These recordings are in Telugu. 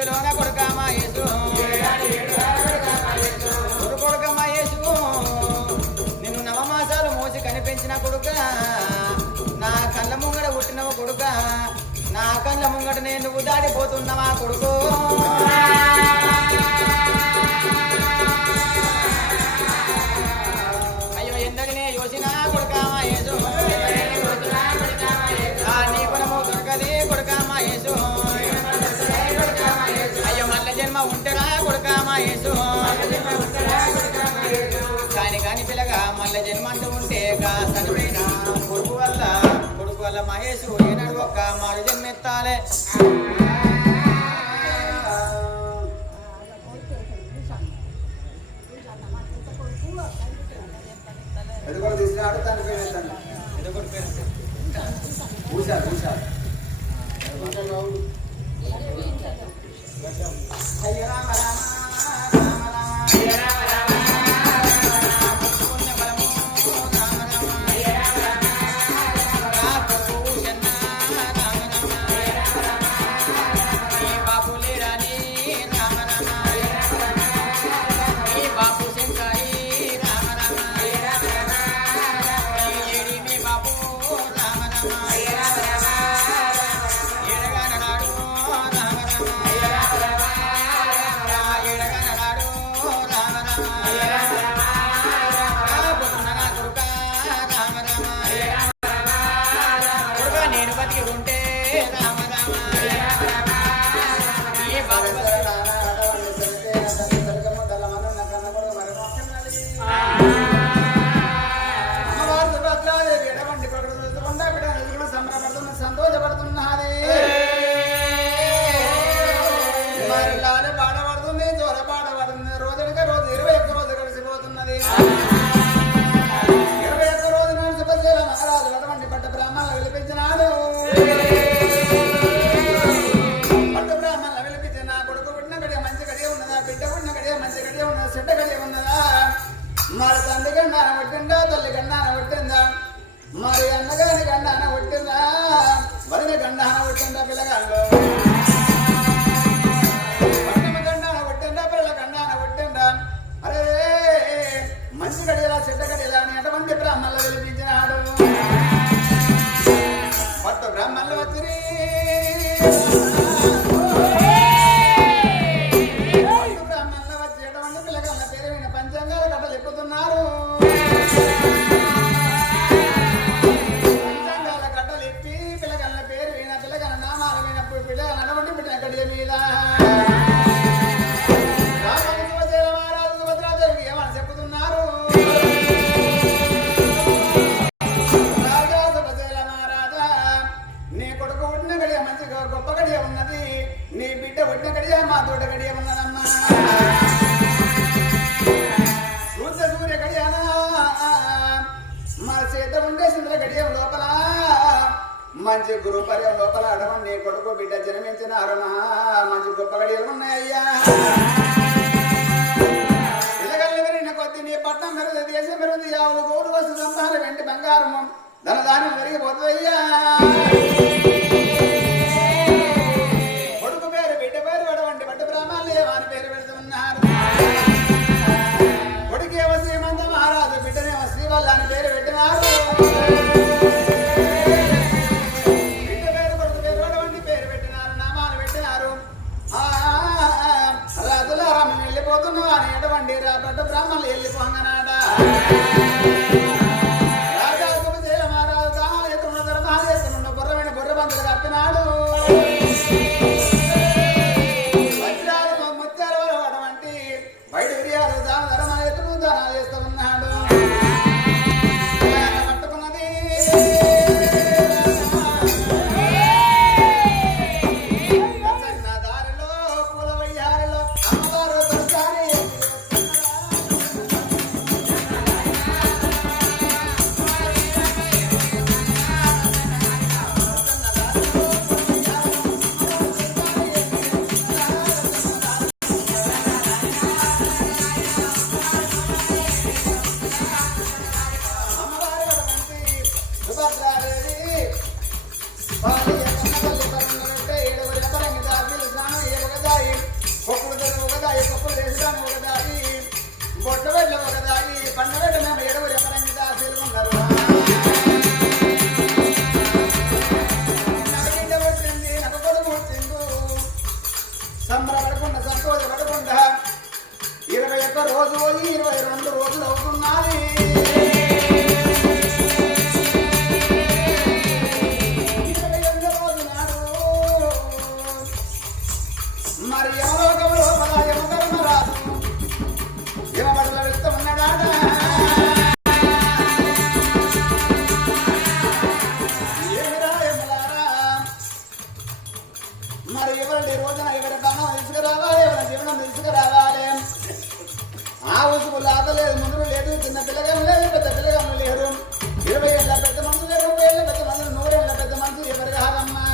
ఏడులోన కొడుక మహేశు కొడుక మహేశు నిన్ను నవమాసాలు మోసి కనిపించిన కొడుక నా కళ్ళ ముంగడ పుట్టినవ కొడుక నా కళ్ళ ముంగట నేను నువ్వు దాడిపోతున్నావా కొడుకు అయ్యో ఎందుకనే యోసినా కొడుక మహేశు నీ కులము దొరకదే కొడుక మహేశు అయ్యో మల్ల జన్మ ఉంటరా కొడుక మహేశు కాని పిల్లగా మల్ల జన్మ అంటూ ఉంటే చనిపోయిన కొడుకు వల్ల మహేశు ఏనాడు ఒక్క మారు జన్మెత్తాలే ఎదుగుడు తీసుకున్నాడు తన పేరు ఎదుగుడు పేరు అయ్య రామ రామ రామ రామ సంతోషపడుతున్నది మరి పాడబడుతుంది జోర పాడబడుతుంది రోజునిక రోజు 21 రోజు కలిసిపోతున్నది 21 రోజు నాడు శుభశీల మహారాజు అటువంటి పట్ట బ్రాహ్మణులు విలిపించినాడు పట్టు బ్రాహ్మణులు విలిపించిన నా కొడుకు పుట్టిన గడియ మంచి గడియ ఉన్నదా బిడ్డ పుట్టిన గడియ మంచి గడియ ఉన్నదా చెడ్డ గడియ ఉన్నదా మరి తండ్రి గండాన పుట్టిందా తల్లి గండాన పుట్టిందా మరి అన్నగారి గండాన పుట్టిందా వదిన గండాన పుట్టిందా పిల్లగాళ్ళు పట్టమ గండాన పుట్టిందా పిల్లల గండాన పుట్టిందా అరే మంచి గడియలా చెడ్డ గడియలా అని అటువంటి బ్రాహ్మణులు విలిపించినాడు పట్టు బ్రాహ్మణులు వచ్చి బ్రాహ్మణులు వచ్చి అటువంటి పిల్లగాళ్ళ పేరు విన పంచాంగాల కట్టలు ఎక్కుతున్నారు గొప్ప గడియ ఉన్నది నీ బిడ్డ ఒట్టిన గడియ మా తోట గడియ ఉన్నదమ్మా సూర్య గడియానా మా చేత ఉండే సుందర గడియం లోపల మంచి గురుపర్యం లోపల అడగం నీ కొడుకు బిడ్డ జన్మించిన అరుణా మంచి గొప్ప గడియలు ఉన్నాయ్యా ఇళ్ళగల్లి పెరిగిన కొద్ది నీ పట్టణం మెరుగు దేశం మెరుగు యావులు గోడు వస్తు సంతాన వెండి బంగారం ధనదానం పెరిగిపోతుందయ్యా బ్రాహ్మణులు వెళ్ళిపోంగనాడా రాజా శుభశీల మహారాజు ఎత్తున్న ధర్మాలు బుర్రమైన బుర్ర బంతులు కప్పినాడు వజ్రాలు ముత్యాల అటువంటి బయట విరియాలు దాన ధర్మాలు ఎత్తును దానాలు చేస్తూ ఉన్నాడు పట్టుకున్నది దారిలో పూల వయ్యారిలో అమ్మవారు రోజు పోయి 22 రోజులు అవుతున్నాయి. మరి యమలోకంలో యమధర్మరాజు యమబడుల ఇష్టం ఉన్నాడా? మరి ఎవరి రోజున ఎవరి బాణం తీసుకురావాలి, ఎవరి జీవనం తీసుకురావాలి. ఆ ఉసుకు లాగలేదు, ముందు లేదు, చిన్న పిల్లగం లేదు, పెద్ద పిల్లగం లేరు. 20 ఏళ్ళ పెద్ద మనుషులు, 20 ఏళ్ళ పెద్ద మనుషులు, 100 ఏళ్ళ పెద్ద మనుషులు ఎవరు కాదమ్మా.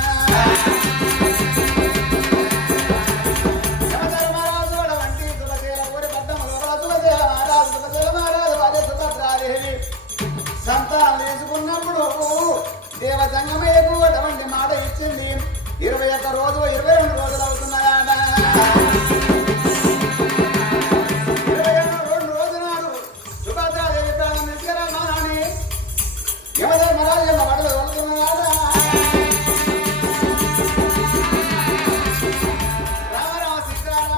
యమధర్మరాజు వాడ వంటి సుభశీల ఊరి పట్టణంలో సుభశీల మహారాజు సుభశీల మహారాజు వారి సుభద్రాదేవి సంతానం తీసుకున్నప్పుడు దేవ సంగమయ్యకు అటువంటి మాట ఇచ్చింది. 21 రోజు 22 రోజులు అవుతున్నాయట. 22 రోజు నాడు సుభద్రాదేవి ప్రాణం తీసుకురామాని యమధర్మరాజు యమ బడులు వెళ్తున్నాయట. రామరామ సీతారామ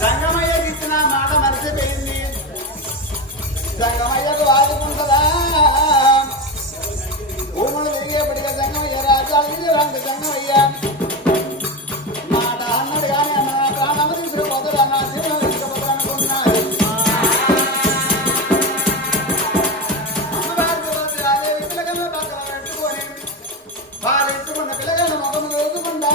సంగమయ్యకి ఇచ్చిన మాట మరిచిపోయింది. సంగమయ్యకు ఆదుకుంటుందా? భూములు తిరిగేపటిగా సంగమయ్య రాజ్యాలు రాంటి సంగమయ్య మాట అన్నాడు కానీ నా ప్రాణము తీసుకుపోతాడు, నా జీవనం తీసుకుపోతాడు అనుకున్నాడు. అమ్మవారు అదే పిల్లగలను పక్కన పెట్టుకొని వారు ఎత్తుకున్న పిల్లగలను ముఖము చూసుకుంటా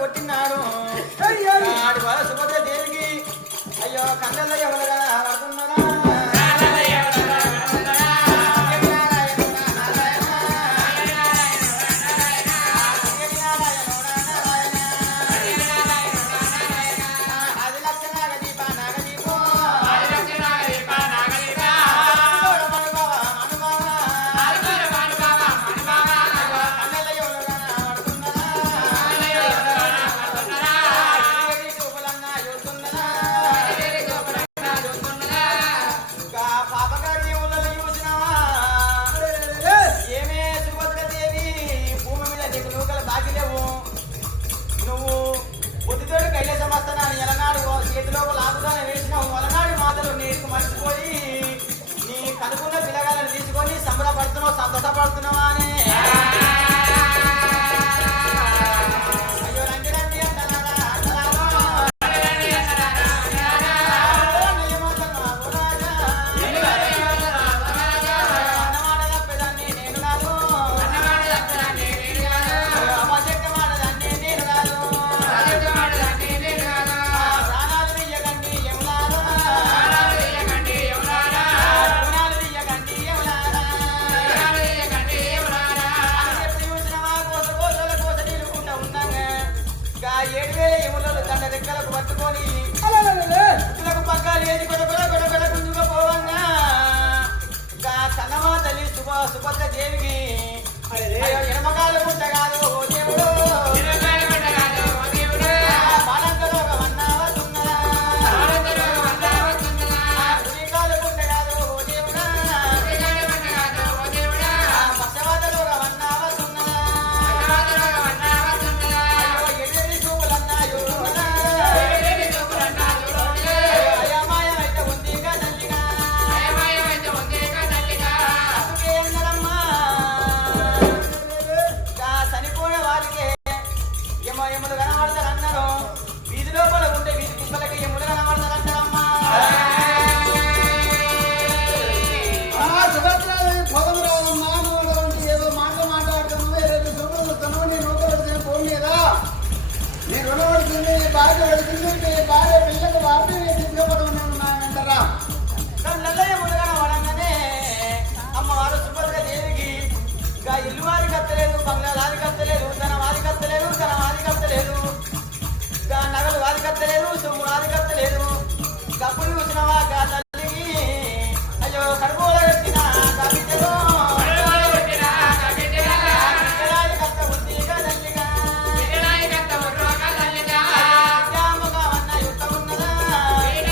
కొట్టినాడు ఆడి వల్ల సుభద్ర దేవికి అయ్యో కళ్ళల్లో ఎవరుగా పడుతున్నారా తల్లి సుభద్ర దేవికి ఎడమకాలు గుంట కాదు ఓ దేవుడు బాలంతలో ఒక వన్నావతున్నదా ఉరికాలు గుంట కాదు ఓ దేవుడా పక్షవాతలో ఒక వన్నావతున్నదా ఎడిరి చూపులన్నా యుడున్నదా అయమాయమైతే ఉంది కదల్లిగా అందుకే అన్నరమ్మా చనిపోయిన వారికి యములు కనబడతారు అన్నారు వీధి లోపల ఉంటే వీధి కుక్కలకి యములు కనబడతారు అంటారమ్మా సుభద్రాదేవి పొలం రావు మామూలు ఏదో మాటలు మాట్లాడుతున్నావు ఏదైతే చూపుతున్నావు నీ నూకలు ఫోన్ మీద నీ రుణం పడుతుంది నీ భార్య పడుతుంది నీ భార్య పిల్లలకు వాపి తీసుకోవడం ఉన్నాయంటారా నల్లయ్య యములు కనబడంగానే అమ్మవారు సుభద్ర దేవికి ఇంకా ఇల్లు వారికి కత్తలేదు బంగ్లాలు వారికి కత్తలేదు తన వారికి కత్తలేదు తన వారికి కత్తలేదు ఇంకా నగలు వారికి కత్తలేదు సొమ్ము వారికి కత్తలేదు డబ్బులు చూసినవా గా తల్లికి అయ్యో కడుపులో పెట్టిన బిడ్డలో బిడ్డరాయి కత్త ఉంది కదల్లిగా బిడ్డాముగా వన్న యుద్ధ ఉన్నదా బిడ్డ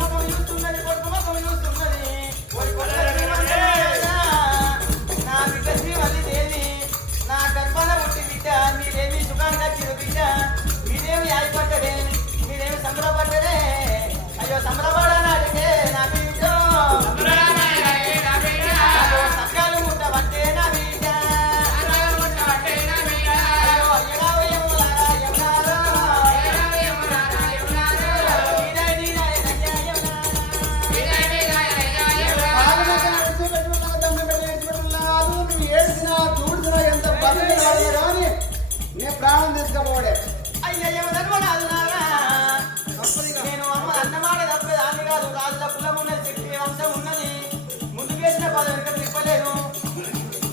ముఖం చూస్తున్నది కొడుకు ముఖం చూస్తున్నది ఓరి కొడుకు శ్రీమంతుడా, నా బిడ్డ శ్రీవల్లి దేవి నా గర్భాన పుట్టి బిడ్డ మీరేమి సుఖాన్ని దక్కిరు బిడ్డ మీరేమి ఆగిపడ్డదే మీరేమి సంబరపడ్డదే అయ్యో సంబరపడనాడితే నా బిడ్డ అయ్యో సత్యాలు ముట్టబట్టే నా బిడ్డ అయ్యో అయ్యరావు యములారా యములారా నీదై నీదై నయ్యా పాలనగా విడిచిపెట్టుకున్నా దండం పెట్టి విడిచిపెట్టుకున్నావు నువ్వు ఏడ్చినా చూడుతున్నా ఎంత బతుకు రాదు కానీ నీ ప్రాణం తీసుకపోవడే అయ్యయ్యో ధర్మరాజులారా నేను అమ్మ అన్నమాట తప్పేది ఆమె కాదు రాజుల కులం ఉన్నది శక్తి వంశం ఉన్నది ముందుకేసిన పదవి వెనుక తిప్పలేదు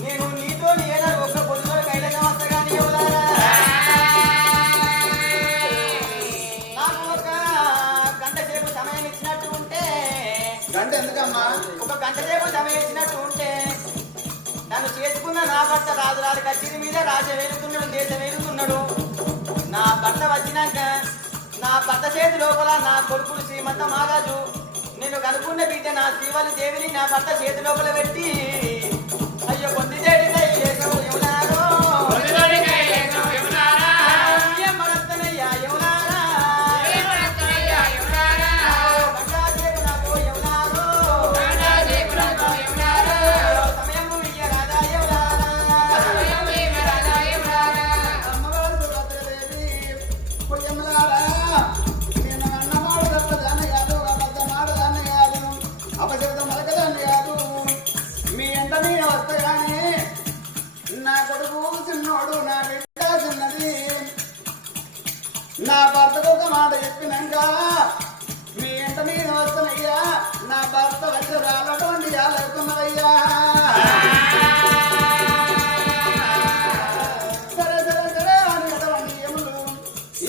నేను నీతో ఏనాడు ఒక్క పొద్దుతో కైలాసం వస్తా కానీ ఎవరారా నాకు ఒక గంట సేపు సమయం ఇచ్చినట్టు ఉంటే గంట ఎందుకమ్మా ఒక గంట సేపు సమయం ఇచ్చినట్టు ఉంటే నన్ను చేసుకున్న నా భర్త రాజురాలు కచ్చిరి మీద రాజ వేలుతున్నాడు దేశం వేలుతున్నాడు నా భర్త వచ్చినాక నా భర్త చేతి లోపల నా కొడుకులు శ్రీమంత మహారాజు నేను కనుక్కున్న బిడ్డ నా శ్రీవల్లి దేవిని నా భర్త చేతి లోపల పెట్టి అయ్యో పొంది భరతనయ్యా యమునారా గంటాసేపు నాకు యమునారో సమయం ఇయ్య రాజా యమునారా అమ్మవారు సుభద్రదేవి పుయ్యమ్మలారా నేను అన్నమాడు తప్ప దాన్ని కాదు అబద్ధమాడు దాన్ని కాదు అపశబ్దం మలకదాన్ని కాదు మీ ఎంట మీద వస్తగానే నా కొడుకు చిన్నోడు నా బిడ్డ చిన్నది నా భర్తకు ఒక మాట చెప్పినాక మీ ఎంట మీద వస్తున్నాయ్యా నా భర్త వచ్చి రాలటువంటి ఆలోచున్నదయ్యా సరే సరే సరే అని ఎటువంటి యములు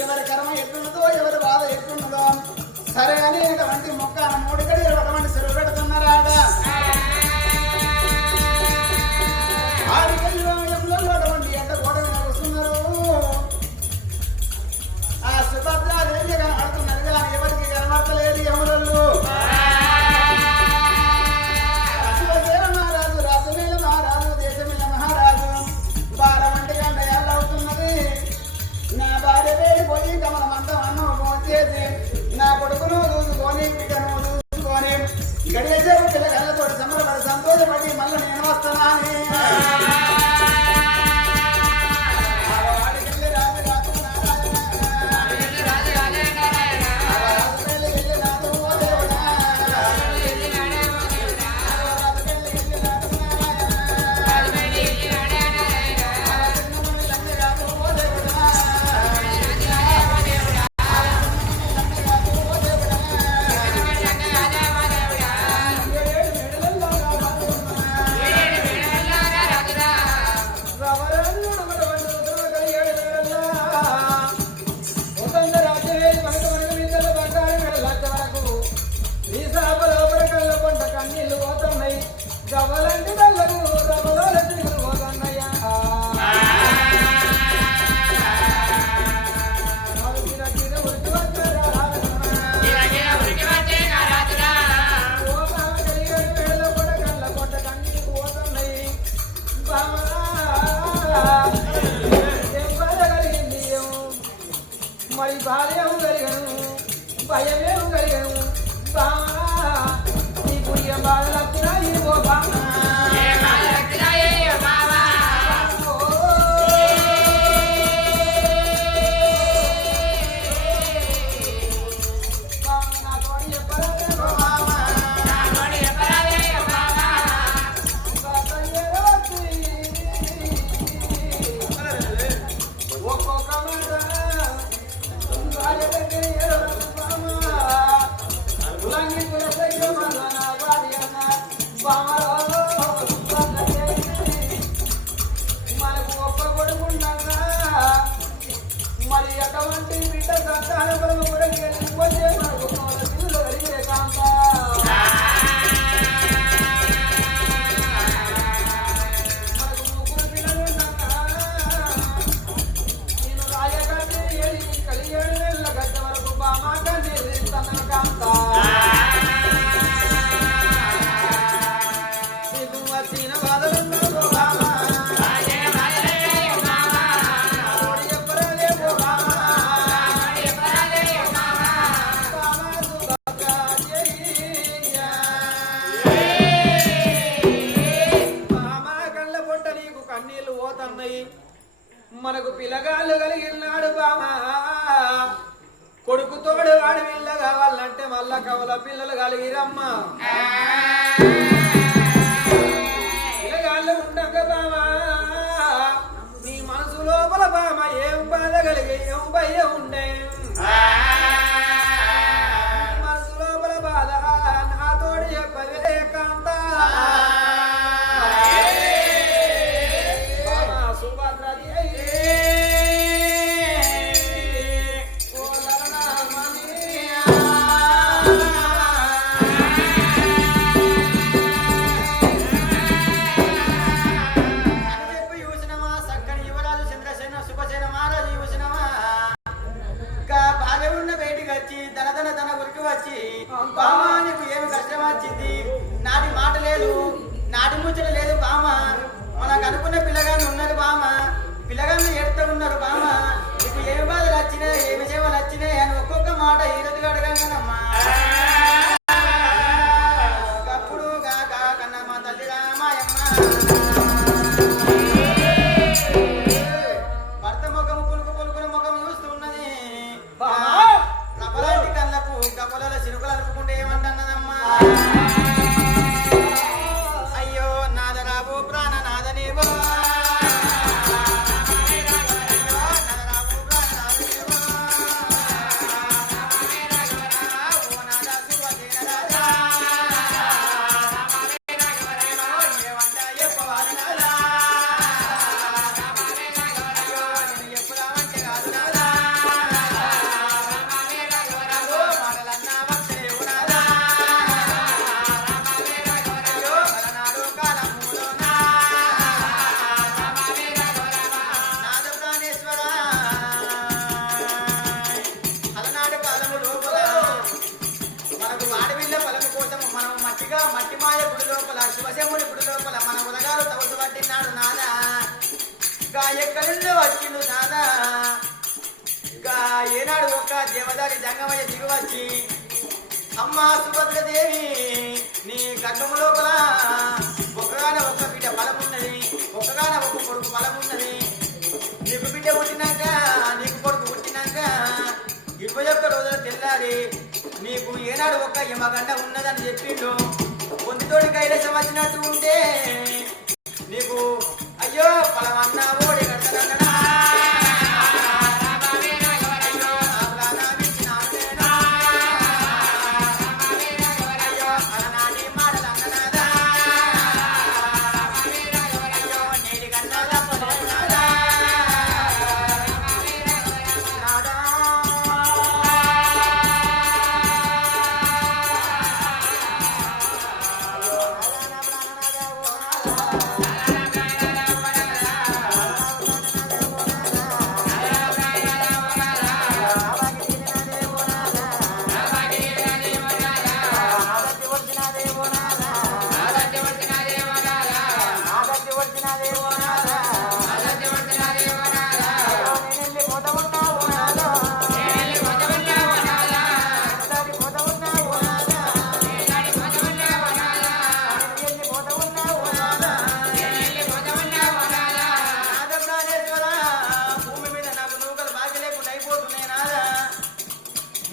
ఎవరి కర్మ ఎట్లున్నదో ఎవరి బాధ ఎట్లున్నదో సరే అని ఎటువంటి మొక్క మూడు గడి అటువంటి సెలవు పెడుతున్నారాట ఆడికెళ్ళి యములలో అటువంటి ఎంట గోడ మీద వస్తున్నారు ఆ సుభద్రాదేవి కనబడుతున్నారు కానీ ఎవరికి కనబడతలేదు యములలో రవ్వలంటి నల్లకు రవ్వలో తిరుగులు పోతన్నయ్యా మరి భార్యం కలిగను భయమేం కలిగను బామా నీకు ఏ బాధలు వచ్చినా ఇదిగో బామా మరి అటువంటి బిడ్డ సంతానం కూడా వెళ్ళిపోతే మనకు పిల్లలు కలిగే కాంత మనకు ముగ్గురు పిల్లలు నేను రాయకంటే కలిగేడు నెలల గడ్డ వరకు బామాకంటే తన కాంత నీకు వచ్చిన బాధలున్నా మనకు పిల్లగాళ్ళు కలిగినాడు బామా కొడుకు తోడు వాడి పిల్ల కావాలంటే మళ్ళా కవల పిల్లలు కలిగిరమ్మా పిల్లగాళ్ళు ఉండక బామా నీ మనసు లోపల బామ ఏం బాధ కలిగి ఏం భయం ఉండే మనసు లోపల బాధ నాతోడు చెప్పవే కాంత బామానికి ఏమి కష్టం వచ్చింది నాటి మాట లేదు నాటి ముచ్చట లేదు బామ మనకు అనుకున్న పిల్లగాని ఉన్నారు బామ పిల్లగాన్ని ఎడుతూ ఉన్నారు బామ నీకు ఏమి బాధలు వచ్చినాయి ఏమి సేవలు వచ్చినాయి అని ఒక్కొక్క మాట ఈరోజుగా అడగంగానమ్మా ఒకప్పుడు కాక కన్నమ్మ తల్లి రామాయమ్మ భర్త ముఖము పులుకుని ముఖం చూస్తున్నది నపలాంటి కళ్ళకు కపల చిరుకలు అలుపుకుంటే ఏమంటున్నదమ్మా అయ్యో నాదరాబు ప్రాణనాథనేవో మట్టిమాయ గుడి లోపల శివశంభుని గుడి లోపల మన ఉదగారు తవసు పట్టినాడు నాదా గా ఎక్కడుండో వచ్చిండు నాదా గా ఏనాడు ఒక్క దేవదారి జంగమయ్య దిగువచ్చి అమ్మ సుభద్రదేవి నీ గడ్డము లోపల ఒక్కగానే ఒక్క బిడ్డ బలమున్నది ఒక్కగానే ఒక్క కొడుకు బలమున్నది నీకు బిడ్డ పుట్టినాక నీకు కొడుకు పుట్టినాక 21 రోజుల తెల్లారి నీకు ఏనాడు ఒక్క యమగండ ఉన్నదని చెప్పిండు పొందితోడి కైలాసం వచ్చినట్టు ఉంటే నీకు అయ్యో పలమన్నా ఓడి కడతానన్నా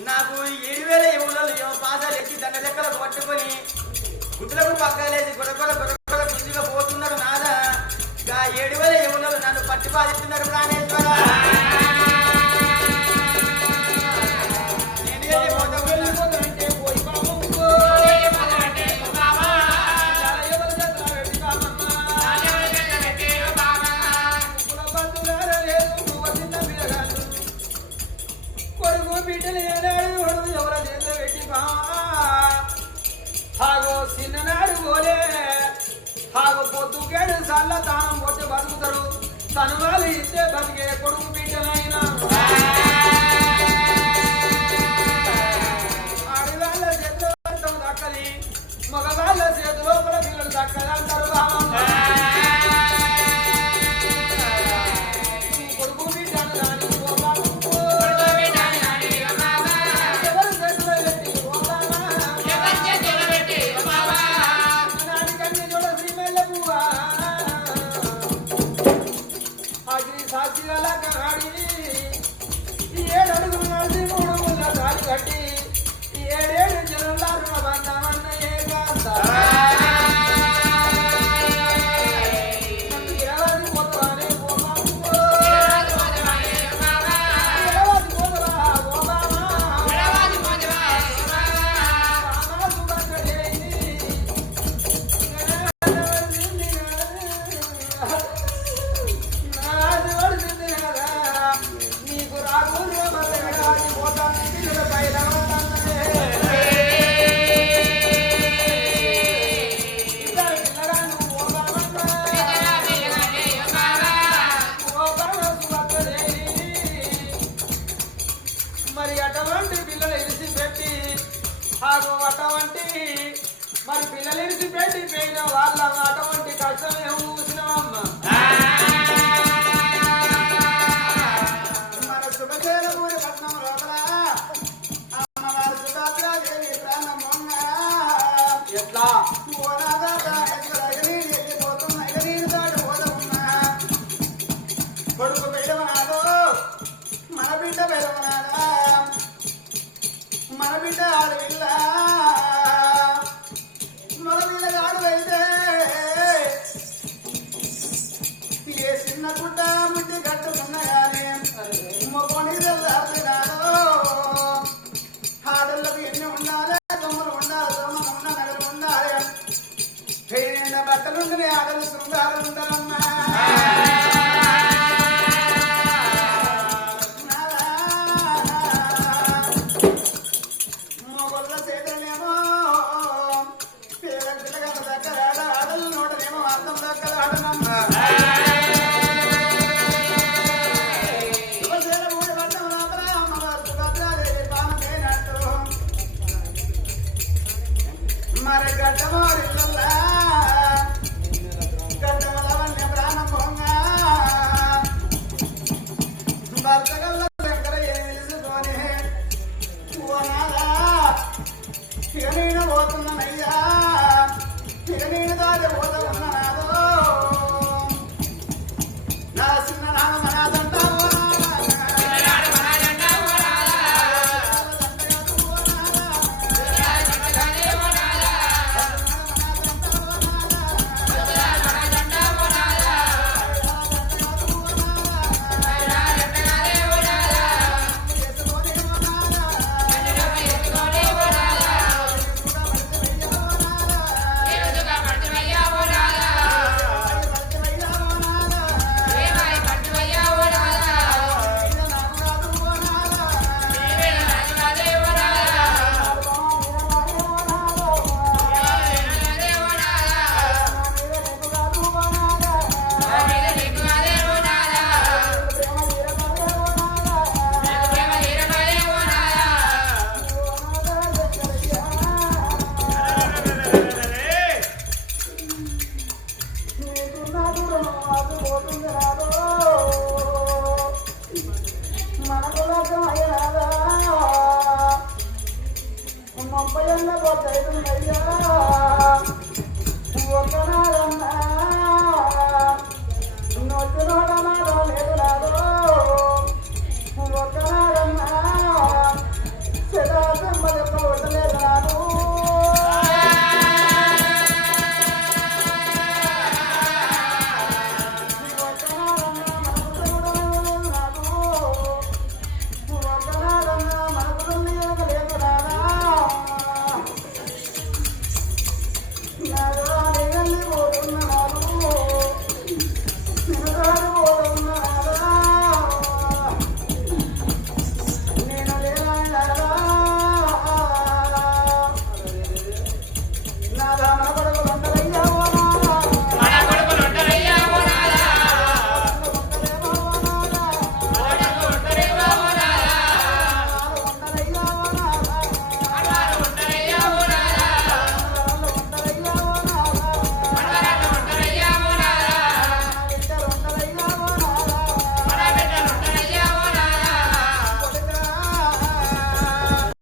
నాకు 7,000 ఊళ్ళో పాదాలు ఎత్తి దండ లెక్కలకు పట్టుకొని గుడ్లకు పక్కలేసి గొడగొల గుంజుగా పోతున్నారు నాదా 7,000 ఊళ్ళో నన్ను పట్టి బాధిస్తున్నారు ప్రాణేశ్వర బిడ్డలు ఏనాడు ఎవర చేత పెట్టి హాగో చిన్ననాడు పోలే హాగో పొద్దుకేడు సల్ల తానం పోతే బతుకుతారు తనువాలు ఇస్తే బతికే కొడుకు బిడ్డలైనా ఆడవాళ్ళ చేతిలో దక్కది మగవాళ్ళ చేతిలో కూడా పిల్లలు దక్కది అంటారు బాబా కట్టి 7 జనులారు బంధమన్నయే కాస్త 20 పోతానే నీకు రాదు మరి అటువంటి పిల్లలు ఇరిసి పెట్టి అటువంటి మరి పిల్లలు ఇరిసి పెట్టి పోయిన వాళ్ళ అటువంటి కష్టమే చూసినవమ్మ మన శుభచేరమూరి పట్నం లోపల అమ్మవారు సుభద్రాదేవి ప్రాణమ్మ ఎట్లా కొడుకు పెడవనాదో మన బిడ్డ పెడవనాదా మన బిడ్డ ఆడవిల్ల మన బిడ్డ ఆడవైతే ఏ చిన్న గుడ్డ ముట్టి కట్టుకున్నాయానే మొగని తెల్లాడు ఆడళ్ళకు ఎన్ని ఉండాలి దొమ్మలు ఉండాలి దొమ్మలు ఉన్న నగలు ఉండాలి పేరు బట్టలుంటే ఆడలు శృంగాలు ఉండాలమ్మా మరి గడ్డమారిల్లల్లా గడ్డమలవన్య ప్రాణం పొంగా భర్తగల్ల శంకర తెలుసుకొని ఓనాలా ఇక నేను పోతున్నానయ్యా ఇక నేను దాటి